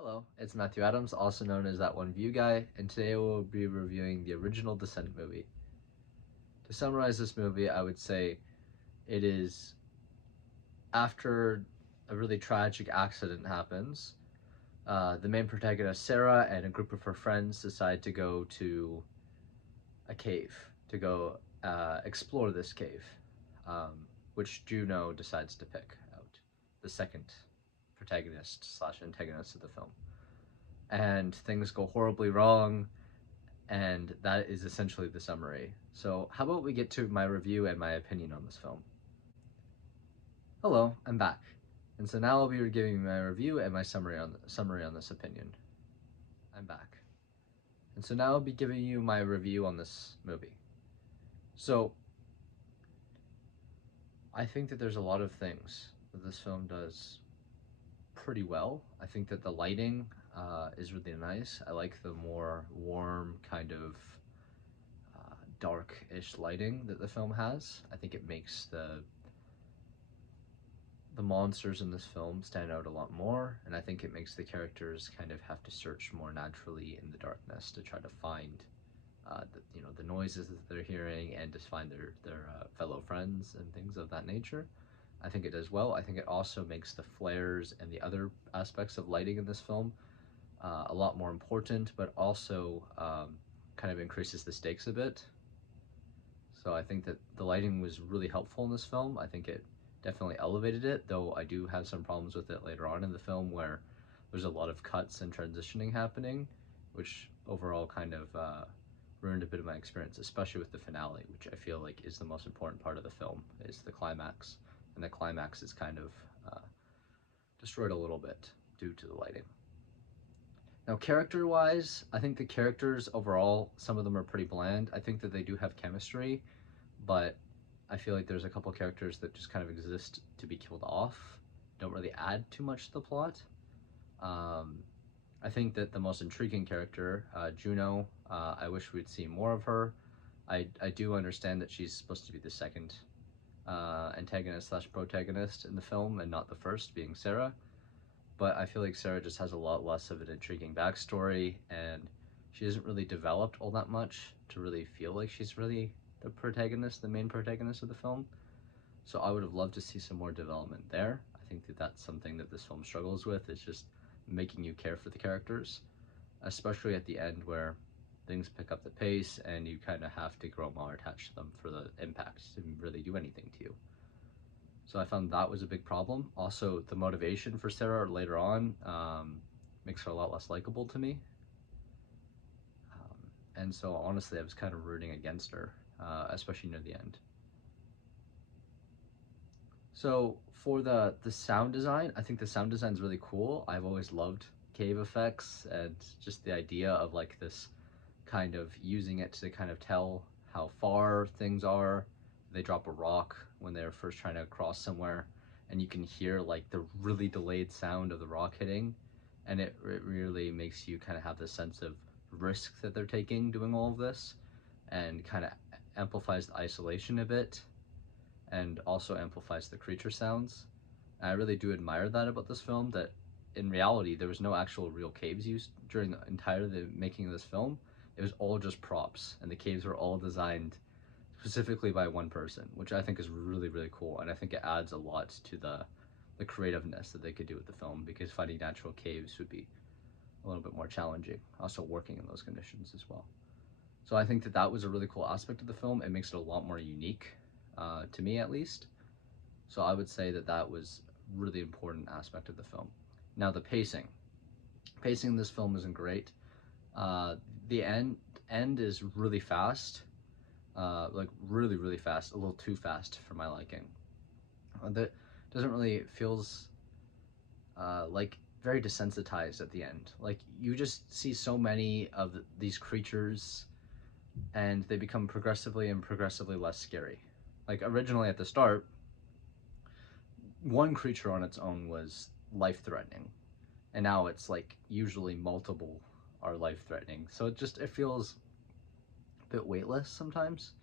Hello, it's Matthew Adams, also known as That One View Guy, and today we'll be reviewing the original Descent movie. To summarize this movie, I would say it is after a really tragic accident happens. The main protagonist, Sarah, and a group of her friends decide to go to a cave, to go explore this cave, which Juno decides to pick out, the second protagonist slash antagonist of the film. And things go horribly wrong, and that is essentially the summary. So how about we get to my review and my opinion on this film. Hello, I'm back. And so now I'll be giving my review and my summary on this opinion. I'm back. And so now I'll be giving you my review on this movie. So I think that there's a lot of things that this film does pretty well. I think that the lighting is really nice. I like the more warm kind of dark-ish lighting that the film has. I think it makes the monsters in this film stand out a lot more, and I think it makes the characters kind of have to search more naturally in the darkness to try to find the noises that they're hearing and to find their fellow friends and things of that nature. I think it does well. I think it also makes the flares and the other aspects of lighting in this film a lot more important, but also kind of increases the stakes a bit. So I think that the lighting was really helpful in this film. I think it definitely elevated it, though I do have some problems with it later on in the film where there's a lot of cuts and transitioning happening, which overall kind of ruined a bit of my experience, especially with the finale, which I feel like is the most important part of the film, is the climax. And the climax is kind of destroyed a little bit due to the lighting. Now, character-wise, I think the characters overall, some of them are pretty bland. I think that they do have chemistry, but I feel like there's a couple characters that just kind of exist to be killed off, don't really add too much to the plot. I think that the most intriguing character, Juno, I wish we'd see more of her. I do understand that she's supposed to be the second antagonist slash protagonist in the film and not the first, being Sarah. But I feel like Sarah just has a lot less of an intriguing backstory, and she isn't really developed all that much to really feel like she's really the protagonist, the main protagonist of the film. So I would have loved to see some more development there. I think that that's something that this film struggles with, is just making you care for the characters, especially at the end where things pick up the pace and you kind of have to grow more attached to them for the impact to really do anything to you. So I found that was a big problem. Also, the motivation for Sarah later on makes her a lot less likable to me. And so honestly, I was kind of rooting against her, especially near the end. So for the sound design, I think the sound design is really cool. I've always loved cave effects and just the idea of like this kind of using it to kind of tell how far things are. They drop a rock when they're first trying to cross somewhere, and you can hear like the really delayed sound of the rock hitting, and it really makes you kind of have this sense of risk that they're taking doing all of this, and kind of amplifies the isolation a bit, and also amplifies the creature sounds. And I really do admire that about this film, that in reality there was no actual real caves used during the making of this film. It was all just props, and the caves were all designed specifically by one person, which I think is really, really cool, and I think it adds a lot to the creativeness that they could do with the film, because finding natural caves would be a little bit more challenging, also working in those conditions as well. So I think that that was a really cool aspect of the film. It makes it a lot more unique, to me at least. So I would say that that was a really important aspect of the film. Now the pacing. Pacing in this film isn't great. The end is really fast, like really, really fast, a little too fast for my liking. That doesn't really, feels like very desensitized at the end. Like you just see so many of these creatures and they become progressively and progressively less scary. Like originally at the start, one creature on its own was life-threatening, and now it's like usually multiple are life-threatening. So it feels a bit weightless sometimes.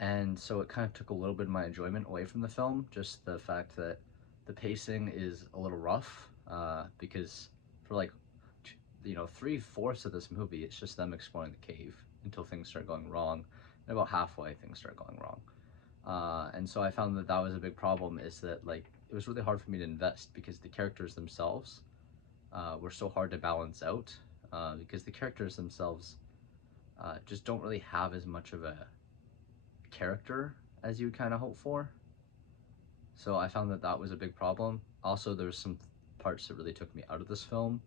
And so it kind of took a little bit of my enjoyment away from the film, just the fact that the pacing is a little rough. because for like, you know, 3/4 of this movie, it's just them exploring the cave until things start going wrong, and about halfway things start going wrong. And so I found that that was a big problem, is that like it was really hard for me to invest because the characters themselves were so hard to balance out, because the characters themselves just don't really have as much of a character as you would kind of hope for. So I found that that was a big problem. Also, there was some parts that really took me out of this film.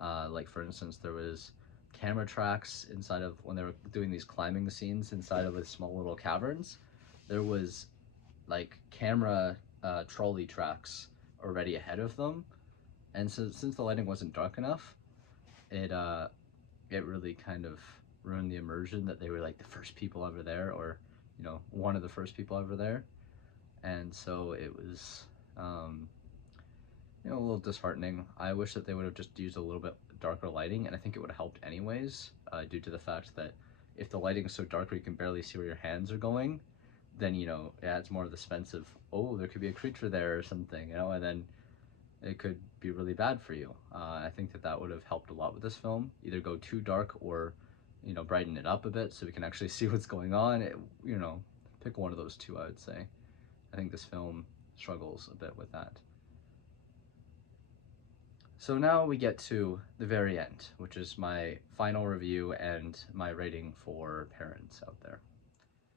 Like for instance, there was camera tracks inside of, when they were doing these climbing scenes inside of the small little caverns, there was like camera trolley tracks already ahead of them. And so since the lighting wasn't dark enough, it it really kind of ruined the immersion that they were like the first people ever there, or you know, one of the first people ever there. And so it was you know, a little disheartening. I wish that they would have just used a little bit darker lighting, and I think it would have helped anyways, due to the fact that if the lighting is so dark where you can barely see where your hands are going, then, you know, it adds more of the suspense of, oh, there could be a creature there or something, you know, and then it could be really bad for you. I think that that would have helped a lot with this film. Either go too dark or, you know, brighten it up a bit so we can actually see what's going on. You know, pick one of those two, I would say. I think this film struggles a bit with that. So now we get to the very end, which is my final review and my rating for parents out there.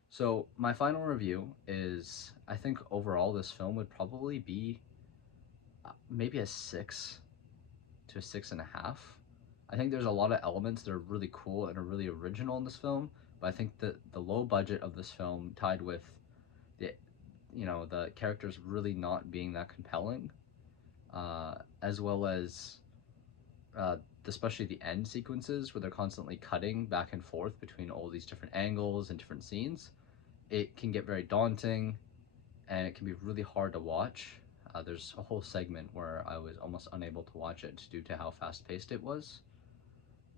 So my final review is, I think overall this film would probably be maybe a 6 to a 6.5. I think there's a lot of elements that are really cool and are really original in this film, but I think that the low budget of this film, tied with the, you know, the characters really not being that compelling, as well as especially the end sequences where they're constantly cutting back and forth between all these different angles and different scenes, it can get very daunting and it can be really hard to watch. There's a whole segment where I was almost unable to watch it due to how fast-paced it was,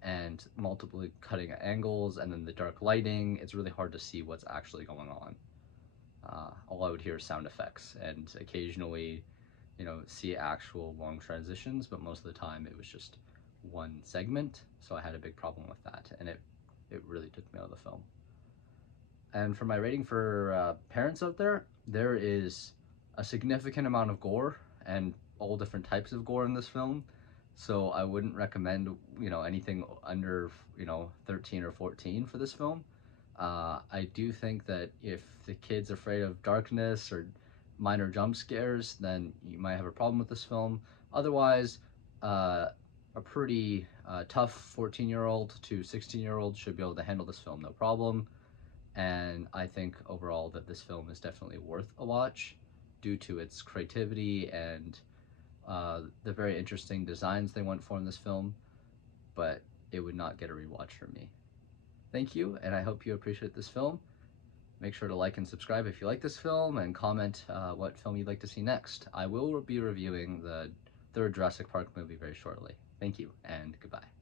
and multiple cutting angles, and then the dark lighting. It's really hard to see what's actually going on. All I would hear is sound effects, and occasionally, you know, see actual long transitions, but most of the time it was just one segment, so I had a big problem with that, and it really took me out of the film. And for my rating for parents out there, there is a significant amount of gore and all different types of gore in this film. So I wouldn't recommend, you know, anything under, you know, 13 or 14 for this film. I do think that if the kid's afraid of darkness or minor jump scares, then you might have a problem with this film. Otherwise, a pretty tough 14-year-old to 16-year-old should be able to handle this film no problem. And I think overall that this film is definitely worth a watch due to its creativity and the very interesting designs they went for in this film, but it would not get a rewatch from me. Thank you, and I hope you appreciate this film. Make sure to like and subscribe if you like this film, and comment what film you'd like to see next. I will be reviewing the third Jurassic Park movie very shortly. Thank you, and goodbye.